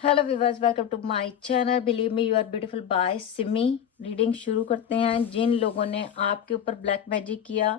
Hello viewers, welcome to my channel. Believe me you are beautiful by Simi. Reading शुरू करते हैं। जिन लोगों ने आपके ऊपर ब्लैक मैजिक किया,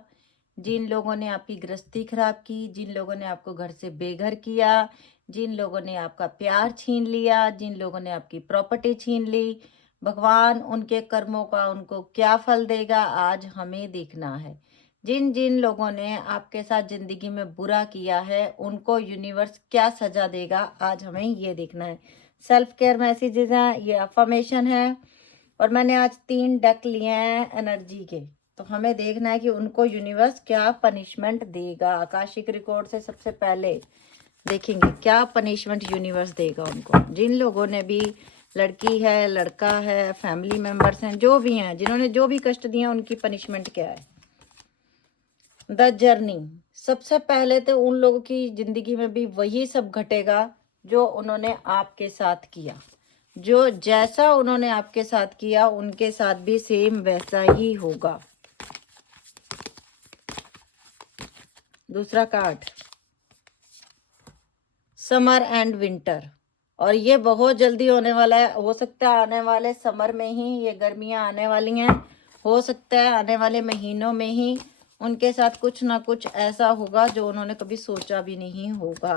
जिन लोगों ने आपकी गृहस्थी खराब की, जिन लोगों ने आपको घर से बेघर किया, जिन लोगों ने आपका प्यार छीन लिया, जिन लोगों ने आपकी प्रॉपर्टी छीन ली, भगवान उनके कर्मों का उनको क्या फल देगा आज हमें देखना है। जिन जिन लोगों ने आपके साथ जिंदगी में बुरा किया है उनको यूनिवर्स क्या सजा देगा आज हमें ये देखना है। सेल्फ केयर मैसेजेस हैं, ये अफर्मेशन है और मैंने आज 3 डेक लिए हैं एनर्जी के। तो हमें देखना है कि उनको यूनिवर्स क्या पनिशमेंट देगा। आकाशिक रिकॉर्ड से सबसे पहले देखेंगे क्या पनिशमेंट यूनिवर्स देगा उनको। जिन लोगों ने भी, लड़की है, लड़का है, फैमिली मेंबर्स हैं, जो भी हैं, जिन्होंने जो भी कष्ट दिया उनकी पनिशमेंट क्या है। The journey. सबसे पहले तो उन लोगों की जिंदगी में भी वही सब घटेगा जो उन्होंने आपके साथ किया। जो जैसा उन्होंने आपके साथ किया उनके साथ भी सेम वैसा ही होगा। दूसरा कार्ड, समर एंड विंटर। और ये बहुत जल्दी होने वाला है। हो सकता है आने वाले समर में ही ये गर्मियां आने वाली हैं। हो सकता है आने वाले महीनों में ही उनके साथ कुछ ना कुछ ऐसा होगा जो उन्होंने कभी सोचा भी नहीं होगा।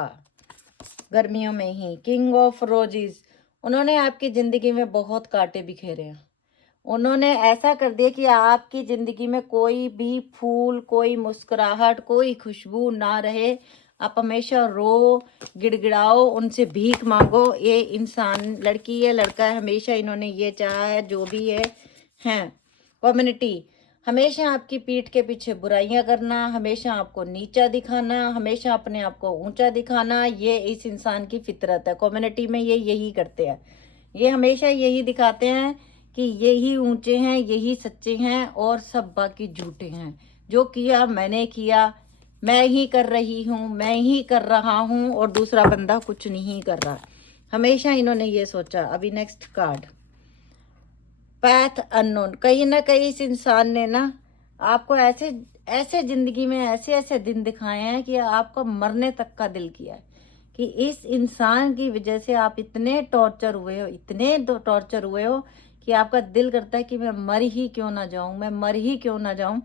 गर्मियों में ही किंग ऑफ रोजेस। उन्होंने आपकी जिंदगी में बहुत कांटे बिखेरे हैं। उन्होंने ऐसा कर दिया कि आपकी जिंदगी में कोई भी फूल, कोई मुस्कुराहट, कोई खुशबू ना रहे। आप हमेशा रो, गिड़गिड़ाओ, उनसे भीख मांगो। ये इंसान, लड़की है, लड़का है, हमेशा इन्होंने ये चाहा है। जो भी है हैं कम्युनिटी, हमेशा आपकी पीठ के पीछे बुराइयां करना, हमेशा आपको नीचा दिखाना, हमेशा अपने आप को ऊंचा दिखाना, ये इस इंसान की फितरत है। कम्युनिटी में ये यही करते हैं। ये हमेशा यही दिखाते हैं कि यही ऊंचे हैं, यही सच्चे हैं और सब बाकी झूठे हैं। जो किया मैंने किया, मैं ही कर रही हूँ, मैं ही कर रहा हूँ और दूसरा बंदा कुछ नहीं कर रहा। हमेशा इन्होंने ये सोचा। अभी नेक्स्ट कार्ड, पैथ अननोन। कहीं ना कहीं इस इंसान ने ना आपको ऐसे ऐसे जिंदगी में ऐसे ऐसे दिन दिखाए हैं कि आपको मरने तक का दिल किया है कि इस इंसान की वजह से आप इतने टॉर्चर हुए हो, इतने टॉर्चर हुए हो कि आपका दिल करता है कि मैं मर ही क्यों ना जाऊं, मैं मर ही क्यों ना जाऊं।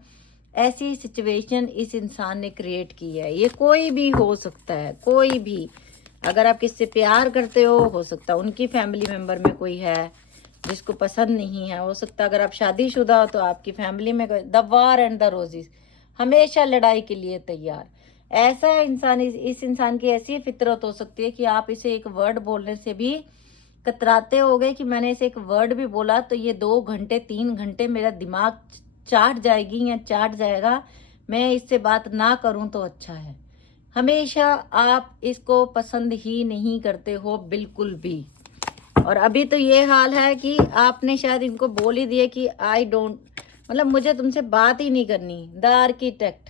ऐसी सिचुएशन इस इंसान ने क्रिएट की है। ये कोई भी हो सकता है, कोई भी। अगर आप किससे प्यार करते हो सकता है उनकी फैमिली मेंबर में कोई है जिसको पसंद नहीं है। हो सकता है अगर आप शादीशुदा हो तो आपकी फैमिली में कोई। The war and the roses, हमेशा लड़ाई के लिए तैयार। ऐसा इंसान, इस इंसान की ऐसी फितरत हो सकती है कि आप इसे एक वर्ड बोलने से भी कतराते हो गए कि मैंने इसे एक वर्ड भी बोला तो ये 2 घंटे 3 घंटे मेरा दिमाग चाट जाएगी या चाट जाएगा। मैं इससे बात ना करूं तो अच्छा है। हमेशा आप इसको पसंद ही नहीं करते हो बिल्कुल भी। और अभी तो ये हाल है कि आपने शायद इनको बोल ही दिया कि आई डोंट, मतलब मुझे तुमसे बात ही नहीं करनी। द आर्किटेक्ट,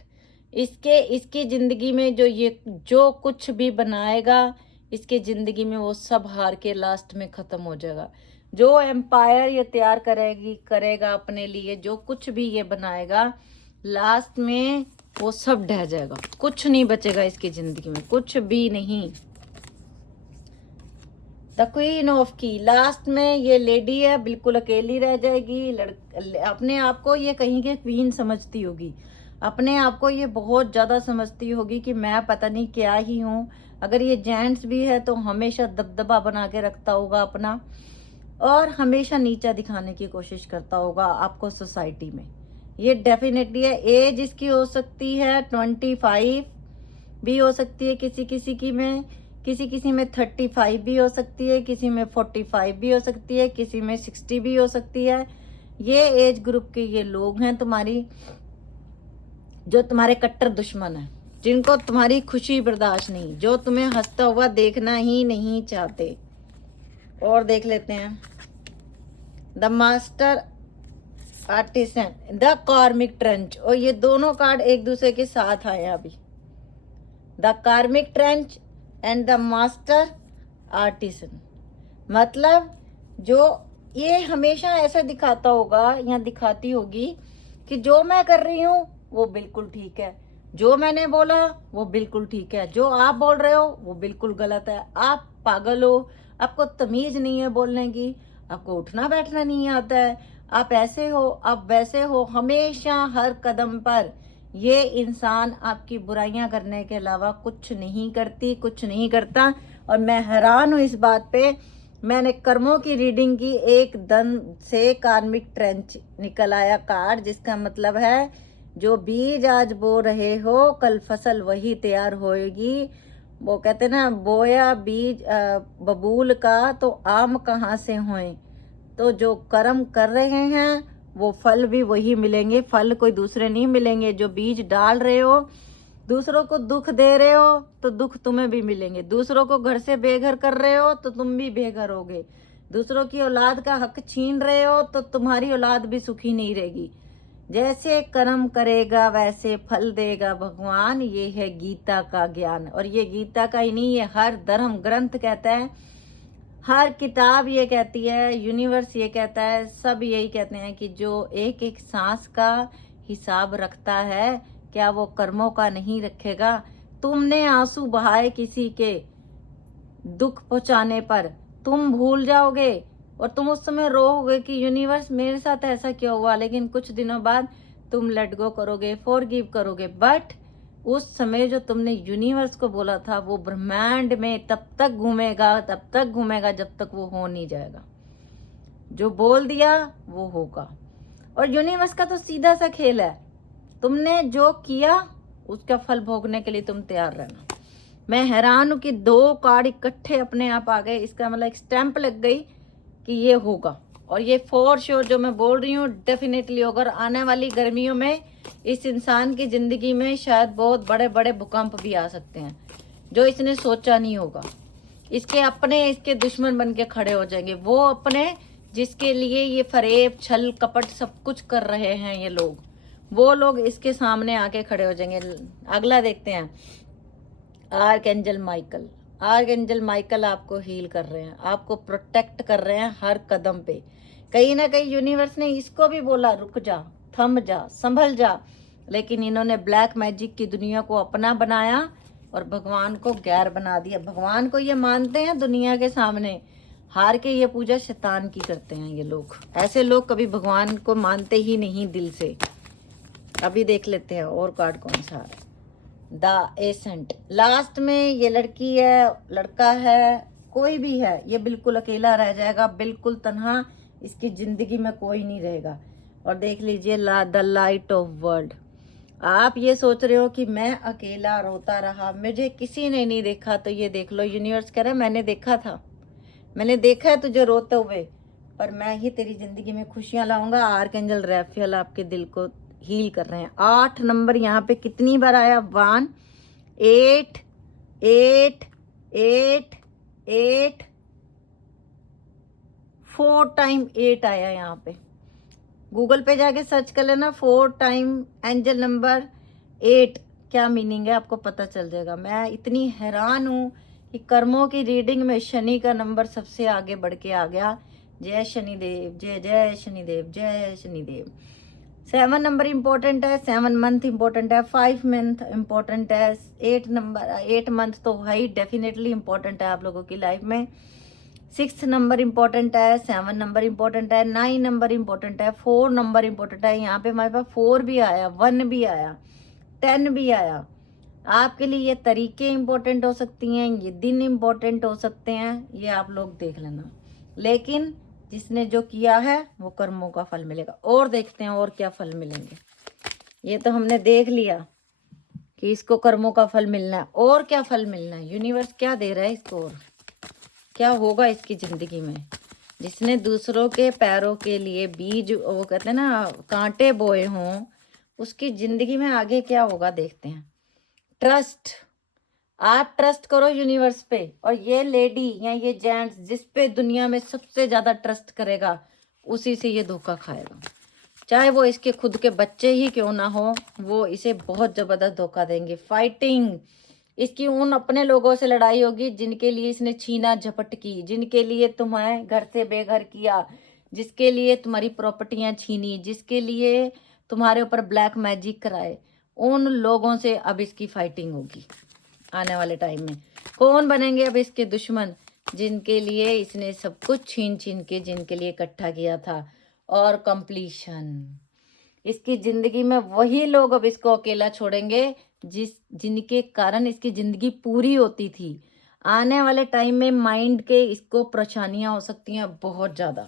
इसके इसकी जिंदगी में जो कुछ भी बनाएगा इसके जिंदगी में वो सब हार के लास्ट में खत्म हो जाएगा। जो एम्पायर ये तैयार करेगा अपने लिए, जो कुछ भी ये बनाएगा लास्ट में वो सब ढह जाएगा। कुछ नहीं बचेगा इसकी जिंदगी में, कुछ भी नहीं। द क्वीन ऑफ की, लास्ट में ये लेडी है बिल्कुल अकेली रह जाएगी। अपने आप को ये कहीं के क्वीन समझती होगी, अपने आप को ये बहुत ज़्यादा समझती होगी कि मैं पता नहीं क्या ही हूँ। अगर ये जेंट्स भी है तो हमेशा दबदबा बना के रखता होगा अपना और हमेशा नीचा दिखाने की कोशिश करता होगा आपको सोसाइटी में। ये डेफिनेटली है। एज इसकी हो सकती है 25 भी हो सकती है, किसी किसी की में, किसी किसी में 35 भी हो सकती है, किसी में 45 भी हो सकती है, किसी में 60 भी हो सकती है। ये एज ग्रुप के ये लोग हैं तुम्हारी, जो तुम्हारे कट्टर दुश्मन हैं, जिनको तुम्हारी खुशी बर्दाश्त नहीं, जो तुम्हें हंसता हुआ देखना ही नहीं चाहते। और देख लेते हैं द मास्टर आर्टिसन, द कार्मिक ट्रेंच। और ये दोनों कार्ड एक दूसरे के साथ आए हैं अभी। द कार्मिक trench and the master artisan, मतलब जो ये हमेशा ऐसा दिखाता होगा या दिखाती होगी कि जो मैं कर रही हूँ वो बिल्कुल ठीक है, जो मैंने बोला वो बिल्कुल ठीक है, जो आप बोल रहे हो वो बिल्कुल गलत है, आप पागल हो, आपको तमीज नहीं है बोलने की, आपको उठना बैठना नहीं आता है, आप ऐसे हो, आप वैसे हो, हमेशा हर कदम पर ये इंसान आपकी बुराइयां करने के अलावा कुछ नहीं करती, कुछ नहीं करता। और मैं हैरान हूँ इस बात पे। मैंने कर्मों की रीडिंग की, एकदम से कार्मिक ट्रेंच निकल आया कार्ड, जिसका मतलब है जो बीज आज बो रहे हो कल फसल वही तैयार होएगी। वो कहते ना, बोया बीज बबूल का तो आम कहाँ से होए। तो जो कर्म कर रहे हैं वो फल भी वही मिलेंगे, फल कोई दूसरे नहीं मिलेंगे। जो बीज डाल रहे हो, दूसरों को दुख दे रहे हो तो दुख तुम्हें भी मिलेंगे। दूसरों को घर से बेघर कर रहे हो तो तुम भी बेघर होगे। दूसरों की औलाद का हक छीन रहे हो तो तुम्हारी औलाद भी सुखी नहीं रहेगी। जैसे कर्म करेगा वैसे फल देगा भगवान, ये है गीता का ज्ञान। और ये गीता का ही नहीं, ये हर धर्म ग्रंथ कहता है, हर किताब ये कहती है, यूनिवर्स ये कहता है, सब यही कहते हैं कि जो एक एक सांस का हिसाब रखता है, क्या वो कर्मों का नहीं रखेगा। तुमने आंसू बहाए किसी के दुख पहुंचाने पर, तुम भूल जाओगे और तुम उस समय रोओगे कि यूनिवर्स मेरे साथ ऐसा क्यों हुआ। लेकिन कुछ दिनों बाद तुम लेट गो करोगे, फॉरगिव करोगे। बट उस समय जो तुमने यूनिवर्स को बोला था वो ब्रह्मांड में तब तक घूमेगा, तब तक घूमेगा जब तक वो हो नहीं जाएगा। जो बोल दिया वो होगा। और यूनिवर्स का तो सीधा सा खेल है, तुमने जो किया उसका फल भोगने के लिए तुम तैयार रहना। मैं हैरान हूँ कि 2 कार्ड इकट्ठे अपने आप आ गए। इसका मतलब एक स्टैंप लग गई कि ये होगा। और ये फॉर श्योर जो मैं बोल रही हूँ डेफिनेटली होगा। और आने वाली गर्मियों में इस इंसान की जिंदगी में शायद बहुत बड़े बड़े भूकंप भी आ सकते हैं, जो इसने सोचा नहीं होगा। इसके अपने इसके दुश्मन बन के खड़े हो जाएंगे, वो अपने जिसके लिए ये फरेब छल कपट सब कुछ कर रहे हैं ये लोग, वो लोग इसके सामने आके खड़े हो जाएंगे। अगला देखते हैं, आर्कएंजल माइकल। आर्कएंजल माइकल आपको हील कर रहे हैं, आपको प्रोटेक्ट कर रहे हैं हर कदम पे। कहीं ना कहीं यूनिवर्स ने इसको भी बोला रुक जा, थम जा, संभल जा, लेकिन इन्होंने ब्लैक मैजिक की दुनिया को अपना बनाया और भगवान को गैर बना दिया। भगवान को ये मानते हैं दुनिया के सामने, हार के ये पूजा शैतान की करते हैं ये लोग। ऐसे लोग कभी भगवान को मानते ही नहीं दिल से। अभी देख लेते हैं और कार्ड कौन सा है। The ascent. लास्ट में ये लड़की है, लड़का है, कोई भी है, ये बिल्कुल अकेला रह जाएगा, बिल्कुल तन्हा, इसकी जिंदगी में कोई नहीं रहेगा। और देख लीजिए द लाइट ऑफ वर्ल्ड। आप ये सोच रहे हो कि मैं अकेला रोता रहा, मुझे किसी ने नहीं देखा, तो ये देख लो यूनिवर्स कह रहा है मैंने देखा था, मैंने देखा है तुझे रोते हुए, पर मैं ही तेरी जिंदगी में खुशियां लाऊंगा। आर्कएंजल रैफेल आपके दिल को हील कर रहे हैं। 8 नंबर यहाँ पे कितनी बार आया, 1 8 8 8 8 4 टाइम 8 आया यहाँ पे। गूगल पे जाके सर्च कर लेना 4 टाइम एंजल नंबर 8 क्या मीनिंग है, आपको पता चल जाएगा। मैं इतनी हैरान हूँ कि कर्मों की रीडिंग में शनि का नंबर सबसे आगे बढ़ के आ गया। जय शनिदेव, जय जय शनिदेव, जय शनिदेव। 7 नंबर इम्पोर्टेंट है, 7 मंथ इम्पोर्टेंट है, 5 मंथ इम्पोर्टेंट है, 8 नंबर 8 मंथ तो है ही डेफिनेटली इम्पोर्टेंट है आप लोगों की लाइफ में। 6 नंबर इम्पोर्टेंट है, 7 नंबर इम्पोर्टेंट है, 9 नंबर इम्पोर्टेंट है, 4 नंबर इम्पोर्टेंट है। यहाँ पे हमारे पास 4 भी आया, 1 भी आया, 10 भी आया। आपके लिए ये तरीके इम्पोर्टेंट हो सकती हैं, ये दिन इम्पोर्टेंट हो सकते हैं, ये आप लोग देख लेना। लेकिन जिसने जो किया है वो कर्मों का फल मिलेगा। और देखते हैं और क्या फल मिलेंगे। ये तो हमने देख लिया कि इसको कर्मों का फल मिलना है, और क्या फल मिलना है, यूनिवर्स क्या दे रहा है इसको, और क्या होगा इसकी जिंदगी में। जिसने दूसरों के पैरों के लिए बीज, वो कहते हैं ना कांटे बोए हों, उसकी जिंदगी में आगे क्या होगा देखते हैं। ट्रस्ट, आप ट्रस्ट करो यूनिवर्स पे, और ये लेडी या ये जेंट्स जिस पे दुनिया में सबसे ज्यादा ट्रस्ट करेगा उसी से ये धोखा खाएगा। चाहे वो इसके खुद के बच्चे ही क्यों ना हो, वो इसे बहुत जबरदस्त धोखा देंगे। फाइटिंग, इसकी उन अपने लोगों से लड़ाई होगी जिनके लिए इसने छीना झपट की, जिनके लिए तुम्हें घर से बेघर किया, जिसके लिए तुम्हारी प्रॉपर्टियां छीनी, जिसके लिए तुम्हारे ऊपर ब्लैक मैजिक कराए, उन लोगों से अब इसकी फाइटिंग होगी। आने वाले टाइम में कौन बनेंगे अब इसके दुश्मन, जिनके लिए इसने सब कुछ छीन छीन के जिनके लिए इकट्ठा किया था। और कंप्लीशन, इसकी जिंदगी में वही लोग अब इसको अकेला छोड़ेंगे जिनके कारण इसकी जिंदगी पूरी होती थी। आने वाले टाइम में माइंड के इसको परेशानियां हो सकती हैं बहुत ज़्यादा,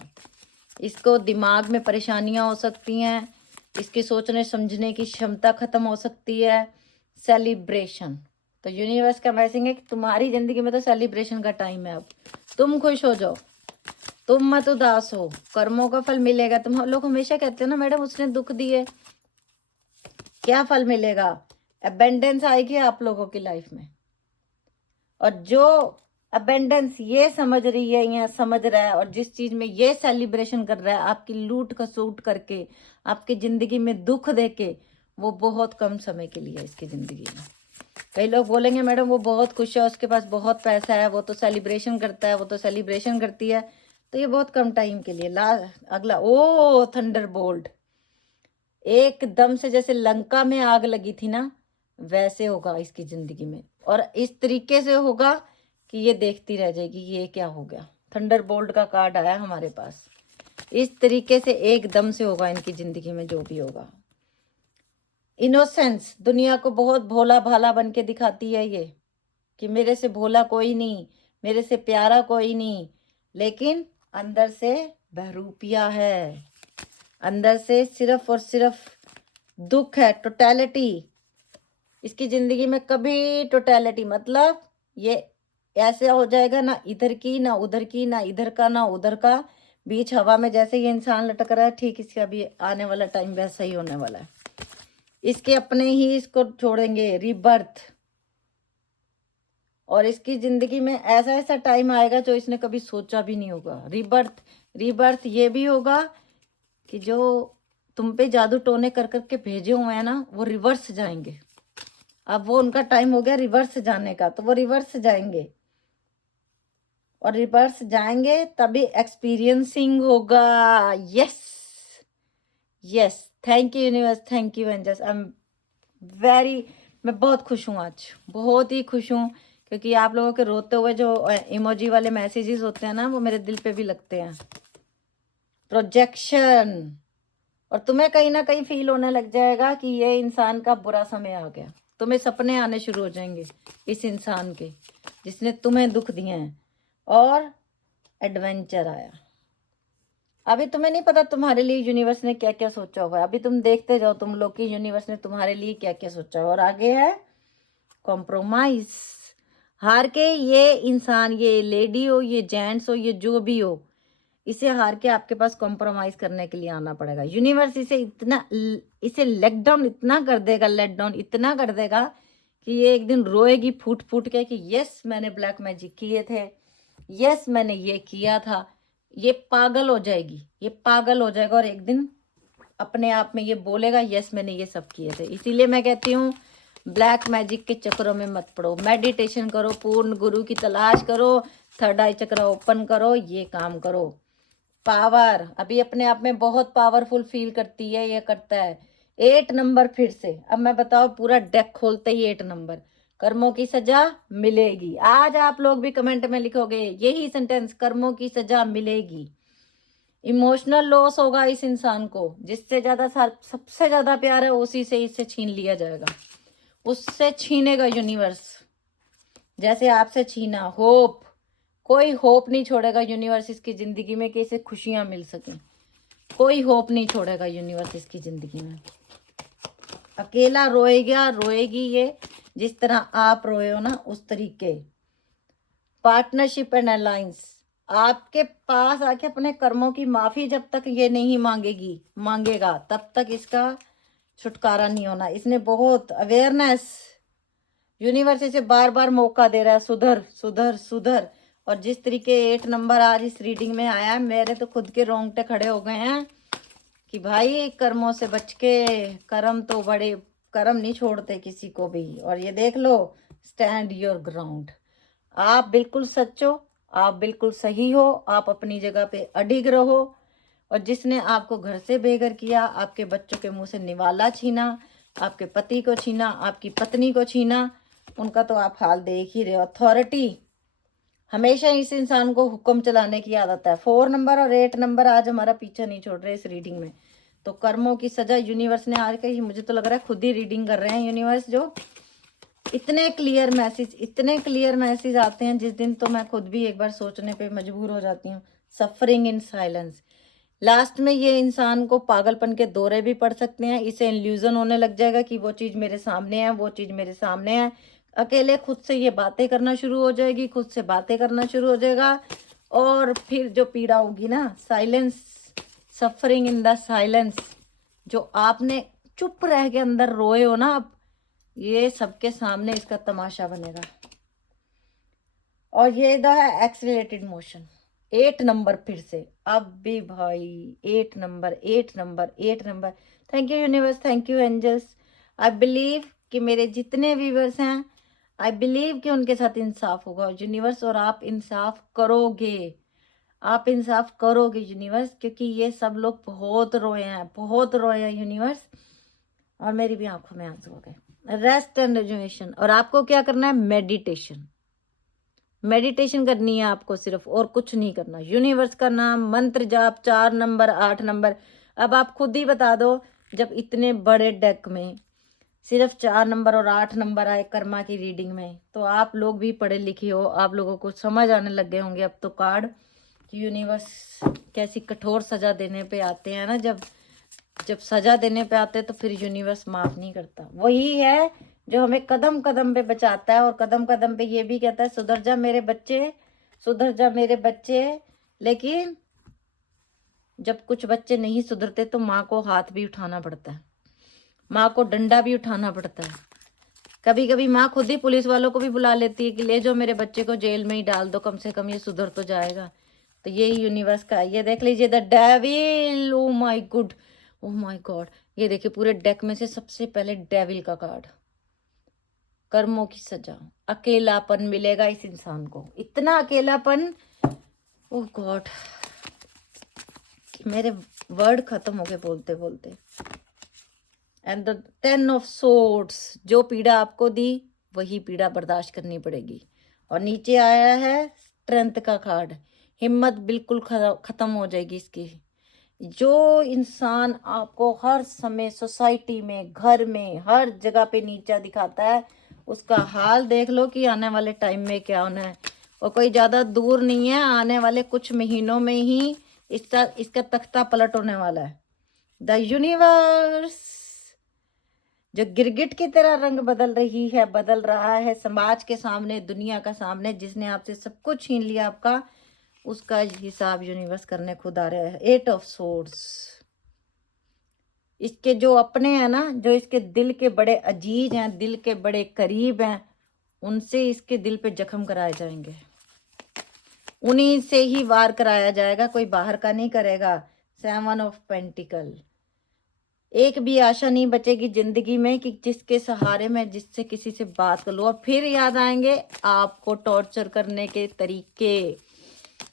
इसको दिमाग में परेशानियां हो सकती हैं, इसके सोचने समझने की क्षमता खत्म हो सकती है। सेलिब्रेशन, तो यूनिवर्स का मैसेज है कि तुम्हारी जिंदगी में तो सेलिब्रेशन का टाइम है। अब तुम खुश हो जाओ, तुम मत उदास हो, कर्मों का फल मिलेगा। तुम लोग हमेशा कहते हो ना मैडम उसने दुख दिए, क्या फल मिलेगा? अबेंडेंस आएगी आप लोगों की लाइफ में। और जो अबेंडेंस ये समझ रही है या समझ रहा है और जिस चीज में ये सेलिब्रेशन कर रहा है आपकी लूट खसूट करके, आपकी जिंदगी में दुख देके, वो बहुत कम समय के लिए है इसकी जिंदगी में। कई लोग बोलेंगे मैडम वो बहुत खुश है, उसके पास बहुत पैसा है, वो तो सेलिब्रेशन करता है, वो तो सेलिब्रेशन करती है। तो ये बहुत कम टाइम के लिए। अगला, ओ थंडर बोल्ट, एकदम से जैसे लंका में आग लगी थी ना, वैसे होगा इसकी जिंदगी में। और इस तरीके से होगा कि ये देखती रह जाएगी ये क्या हो गया। थंडर बोल्ट का कार्ड आया हमारे पास। इस तरीके से एकदम से होगा इनकी जिंदगी में जो भी होगा। इनोसेंस, दुनिया को बहुत भोला भाला बन के दिखाती है ये, कि मेरे से भोला कोई नहीं, मेरे से प्यारा कोई नहीं, लेकिन अंदर से बहरूपिया है, अंदर से सिर्फ और सिर्फ दुख है। टोटैलिटी, इसकी जिंदगी में कभी टोटैलिटी मतलब ये ऐसे हो जाएगा ना इधर की ना उधर की, ना इधर का ना उधर का, बीच हवा में जैसे ये इंसान लटक रहा है, ठीक इसका भी आने वाला टाइम वैसा ही होने वाला है। इसके अपने ही इसको छोड़ेंगे, रीबर्थ। और इसकी जिंदगी में ऐसा ऐसा टाइम आएगा जो इसने कभी सोचा भी नहीं होगा। रीबर्थ, रीबर्थ ये भी होगा कि जो तुम पे जादू टोने कर करके भेजे हुए हैं ना, वो रिवर्स जाएंगे। अब वो उनका टाइम हो गया रिवर्स जाने का, तो वो रिवर्स जाएंगे। और रिवर्स जाएंगे तभी एक्सपीरियंसिंग होगा। Yes yes, thank you universe, thank you angels. I am very, मैं बहुत खुश हूँ आज, बहुत ही खुश हूँ, क्योंकि आप लोगों के रोते हुए जो इमोजी वाले मैसेजेस होते हैं ना, वो मेरे दिल पे भी लगते हैं। प्रोजेक्शन, और तुम्हें कहीं ना कहीं फील होने लग जाएगा कि ये इंसान का बुरा समय आ गया। तुम्हें सपने आने शुरू हो जाएंगे इस इंसान के जिसने तुम्हें दुख दिए हैं। और एडवेंचर आया। अभी तुम्हें नहीं पता तुम्हारे लिए यूनिवर्स ने क्या क्या सोचा हुआ है, अभी तुम देखते जाओ तुम लोग की यूनिवर्स ने तुम्हारे लिए क्या क्या सोचा हुआ। और आगे है कॉम्प्रोमाइज। हार के ये इंसान, ये लेडी हो, ये जेंट्स हो, ये जो भी हो, इसे हार के आपके पास कॉम्प्रोमाइज करने के लिए आना पड़ेगा। यूनिवर्स इसे लेट डाउन इतना कर देगा, लेट डाउन इतना कर देगा कि ये एक दिन रोएगी फूट फूट के कि यस मैंने ब्लैक मैजिक किए थे, यस मैंने ये किया था। ये पागल हो जाएगी, ये पागल हो जाएगा और एक दिन अपने आप में ये बोलेगा यस मैंने ये सब किए थे। इसीलिए मैं कहती हूँ ब्लैक मैजिक के चक्रों में मत पड़ो, मेडिटेशन करो, पूर्ण गुरु की तलाश करो, थर्ड आई चक्र ओपन करो, ये काम करो। पावर, अभी अपने आप में बहुत पावरफुल फील करती है, ये करता है। 8 नंबर फिर से, अब मैं बताओ पूरा डेक खोलते ही 8 नंबर, कर्मों की सजा मिलेगी। आज आप लोग भी कमेंट में लिखोगे यही सेंटेंस, कर्मों की सजा मिलेगी। इमोशनल लॉस होगा इस इंसान को, जिससे ज्यादा सबसे ज्यादा प्यार है उसी से इससे छीन लिया जाएगा, उससे छीनेगा यूनिवर्स, जैसे आपसे छीना। होप, कोई होप नहीं छोड़ेगा यूनिवर्स इसकी जिंदगी में कि इसे खुशियां मिल सकें। कोई होप नहीं छोड़ेगा यूनिवर्स इसकी जिंदगी में। अकेला रोएगा, रोएगी ये, जिस तरह आप रोए हो ना उस तरीके। पार्टनरशिप एंड अलायंस, आपके पास आके अपने कर्मों की माफी जब तक ये नहीं मांगेगा तब तक इसका छुटकारा नहीं होना। इसने बहुत अवेयरनेस, यूनिवर्स इसे बार बार मौका दे रहा है, सुधर सुधर सुधर। और जिस तरीके 8 नंबर आज इस रीडिंग में आया, मेरे तो खुद के रोंगटे खड़े हो गए हैं कि भाई कर्मों से बच के, कर्म तो बड़े, कर्म नहीं छोड़ते किसी को भी। और ये देख लो, स्टैंड योर ग्राउंड, आप बिल्कुल सच हो, आप बिल्कुल सही हो, आप अपनी जगह पे अडिग रहो। और जिसने आपको घर से बेघर किया, आपके बच्चों के मुंह से निवाला छीना, आपके पति को छीना, आपकी पत्नी को छीना, उनका तो आप हाल देख ही रहे हो। अथॉरिटी, हमेशा इस इंसान को हुक्म चलाने की आदत है। 4 नंबर और 8 नंबर आज हमारा पीछा नहीं छोड़ रहे इस रीडिंग में। तो कर्मों की सजा यूनिवर्स ने आज कही, मुझे तो लग रहा है खुद ही रीडिंग कर रहे हैं यूनिवर्स। जो इतने क्लियर मैसेज आते हैं जिस दिन, तो मैं खुद भी एक बार सोचने पे मजबूर हो जाती हूँ। सफरिंग इन साइलेंस, लास्ट में ये इंसान को पागलपन के दौरे भी पड़ सकते हैं। इसे इल्यूजन होने लग जाएगा कि वो चीज़ मेरे सामने है, वो चीज़ मेरे सामने है। अकेले खुद से ये बातें करना शुरू हो जाएगी, खुद से बातें करना शुरू हो जाएगा। और फिर जो पीड़ा होगी ना, silence, suffering in the silence, जो आपने चुप रह के अंदर रोए हो ना, अब ये सबके सामने इसका तमाशा बनेगा। और ये द एक्सीलरेटेड मोशन, 8 नंबर फिर से, अब भी भाई 8 number, 8 number, 8 number. Thank you universe, thank you angels. I believe कि मेरे जितने व्यूवर्स हैं, आई बिलीव कि उनके साथ इंसाफ होगा यूनिवर्स, और आप इंसाफ करोगे, आप इंसाफ करोगे यूनिवर्स, क्योंकि ये सब लोग बहुत रोए हैं, बहुत रोए हैं यूनिवर्स। और मेरी भी आंखों में आंसू हो गए। रेस्ट एंड रिजुवेशन, और आपको क्या करना है? मेडिटेशन, मेडिटेशन करनी है आपको सिर्फ, और कुछ नहीं करना। यूनिवर्स का नाम, मंत्र जाप, 4 नंबर, 8 नंबर। अब आप खुद ही बता दो, जब इतने बड़े डेक में सिर्फ 4 नंबर और 8 नंबर आए कर्मा की रीडिंग में, तो आप लोग भी पढ़े लिखे हो, आप लोगों को समझ आने लग गए होंगे अब तो कार्ड कि यूनिवर्स कैसी कठोर सजा देने पे आते हैं ना। जब जब सजा देने पे आते हैं तो फिर यूनिवर्स माफ नहीं करता। वही है जो हमें कदम कदम पे बचाता है, और कदम कदम पे ये भी कहता है सुधर जा मेरे बच्चे, सुधर जा मेरे बच्चे। लेकिन जब कुछ बच्चे नहीं सुधरते तो माँ को हाथ भी उठाना पड़ता है, माँ को डंडा भी उठाना पड़ता है। कभी कभी माँ खुद ही पुलिस वालों को भी बुला लेती है कि ले जाओ मेरे बच्चे को जेल में ही डाल दो, कम से कम ये सुधर तो जाएगा। तो यही यूनिवर्स का है। ये देख लीजिए, the devil, oh my good, oh my God. ये देखिए पूरे डेक में से सबसे पहले डेविल का कार्ड, कर्मों की सजा, अकेलापन मिलेगा इस इंसान को, इतना अकेलापन, ओह गॉड, मेरे वर्ड खत्म हो गए बोलते बोलते। एंड द 10 ऑफ सोर्ड्स, जो पीड़ा आपको दी वही पीड़ा बर्दाश्त करनी पड़ेगी। और नीचे आया है स्ट्रेंथ का कार्ड, हिम्मत बिल्कुल खत्म हो जाएगी इसकी। जो इंसान आपको हर समय सोसाइटी में, घर में, हर जगह पे नीचा दिखाता है, उसका हाल देख लो कि आने वाले टाइम में क्या होना है। और कोई ज़्यादा दूर नहीं है, आने वाले कुछ महीनों में ही इसका तख्ता पलट होने वाला है। द यूनिवर्स जो गिरगिट की तरह रंग बदल रही है, बदल रहा है समाज के सामने, दुनिया का सामने, जिसने आपसे सब कुछ छीन लिया आपका, उसका हिसाब यूनिवर्स करने खुद आ रहा है। 8 ऑफ सोर्ड्स, इसके जो अपने हैं ना, जो इसके दिल के बड़े अजीज हैं, दिल के बड़े करीब हैं, उनसे इसके दिल पे जख्म कराए जाएंगे, उन्हीं से ही वार कराया जाएगा, कोई बाहर का नहीं करेगा। 7 ऑफ पेंटिकल, एक भी आशा नहीं बचेगी जिंदगी में कि जिसके सहारे मैं जिससे किसी से बात कर लूँ। और फिर याद आएंगे आपको टॉर्चर करने के तरीके।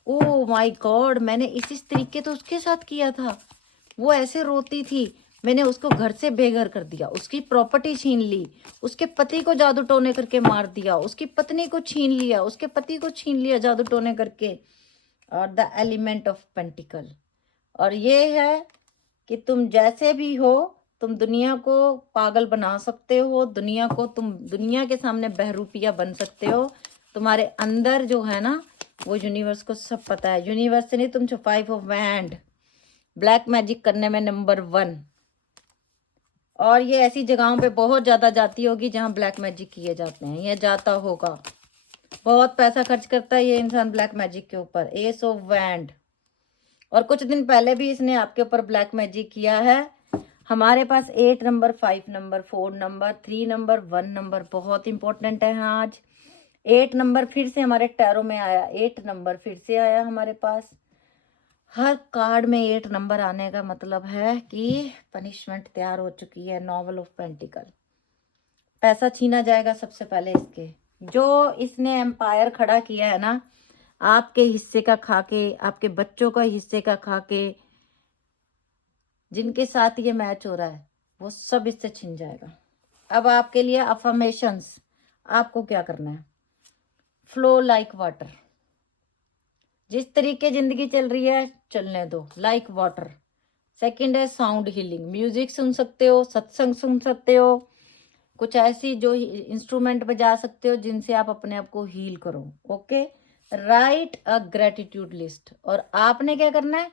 ओह माय गॉड, मैंने इस तरीके तो उसके साथ किया था, वो ऐसे रोती थी, मैंने उसको घर से बेघर कर दिया, उसकी प्रॉपर्टी छीन ली, उसके पति को जादू टोने करके मार दिया, उसकी पत्नी को छीन लिया, उसके पति को छीन लिया जादू टोने करके। और द एलिमेंट ऑफ पेंटिकल, और ये है कि तुम जैसे भी हो, तुम दुनिया को पागल बना सकते हो, दुनिया को तुम दुनिया के सामने बहरूपिया बन सकते हो। तुम्हारे अंदर जो है ना, वो यूनिवर्स को सब पता है। यूनिवर्स से नहीं, तुम 5 ऑफ वैंड, ब्लैक मैजिक करने में नंबर 1। और ये ऐसी जगहों पे बहुत ज़्यादा जाती होगी जहाँ ब्लैक मैजिक किए जाते हैं, ये जाता होगा, बहुत पैसा खर्च करता है ये इंसान ब्लैक मैजिक के ऊपर। एस ऑफ वैंड, और कुछ दिन पहले भी इसने आपके ऊपर ब्लैक मैजिक किया है। हमारे पास 8 number, 5 number, 4 number, 3 number, 1 number बहुत इंपॉर्टेंट है। आज 8 नंबर फिर से हमारे टैरो में आया, 8 नंबर फिर से आया हमारे पास। हर कार्ड में 8 नंबर आने का मतलब है कि पनिशमेंट तैयार हो चुकी है। नॉवल ऑफ पेंटिकल, पैसा छीना जाएगा सबसे पहले इसके, जो इसने एम्पायर खड़ा किया है ना, आपके हिस्से का खाके, आपके बच्चों का हिस्से का खाके, जिनके साथ ये मैच हो रहा है, वो सब इससे छिन जाएगा। अब आपके लिए अफर्मेशंस, आपको क्या करना है? फ्लो लाइक वाटर, जिस तरीके जिंदगी चल रही है चलने दो, लाइक वाटर। सेकंड है साउंड हीलिंग, म्यूजिक सुन सकते हो, सत्संग सुन सकते हो, कुछ ऐसी जो इंस्ट्रूमेंट बजा सकते हो जिनसे आप अपने आप को हील करो। ओके, राइट अ ग्रेटिट्यूड लिस्ट। और आपने क्या करना है,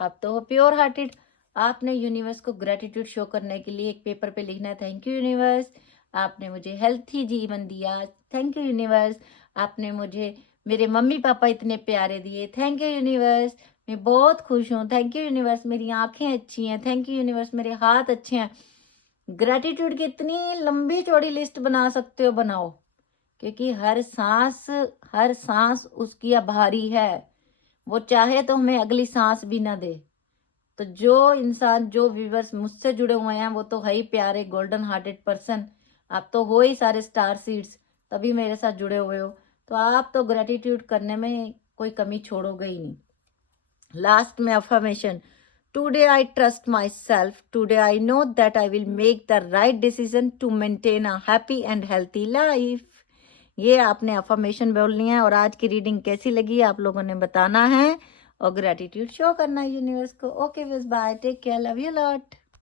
आप तो हो प्योर हार्टेड, आपने यूनिवर्स को ग्रेटिट्यूड शो करने के लिए एक पेपर पे लिखना है, थैंक यू यूनिवर्स, आपने मुझे हेल्थी जीवन दिया, थैंक यू यूनिवर्स, आपने मुझे मेरे मम्मी पापा इतने प्यारे दिए, थैंक यू यूनिवर्स, मैं बहुत खुश हूँ, थैंक यू यूनिवर्स, मेरी आंखें अच्छी हैं, थैंक यू यूनिवर्स, मेरे हाथ अच्छे हैं। ग्रेटिट्यूड की इतनी लंबी चौड़ी लिस्ट बना सकते हो, बनाओ, क्योंकि हर सांस उसकी आभारी है। वो चाहे तो हमें अगली सांस भी ना दे। तो जो इंसान, जो व्यूवर्स मुझसे जुड़े हुए हैं, वो तो है ही प्यारे गोल्डन हार्टेड पर्सन। आप तो हो ही सारे स्टार सीड्स, तभी मेरे साथ जुड़े हुए हो। तो आप तो ग्रेटिट्यूड करने में कोई कमी छोड़ोगे ही नहीं। लास्ट में affirmation, today I trust myself, today I know that I will make the right decision to maintain a happy and healthy life. ये आपने अफर्मेशन बोलनी है। और आज की रीडिंग कैसी लगी आप लोगों ने बताना है और ग्रेटिट्यूड शो करना है यूनिवर्स को। ओके बस, bye, take care, love you lot.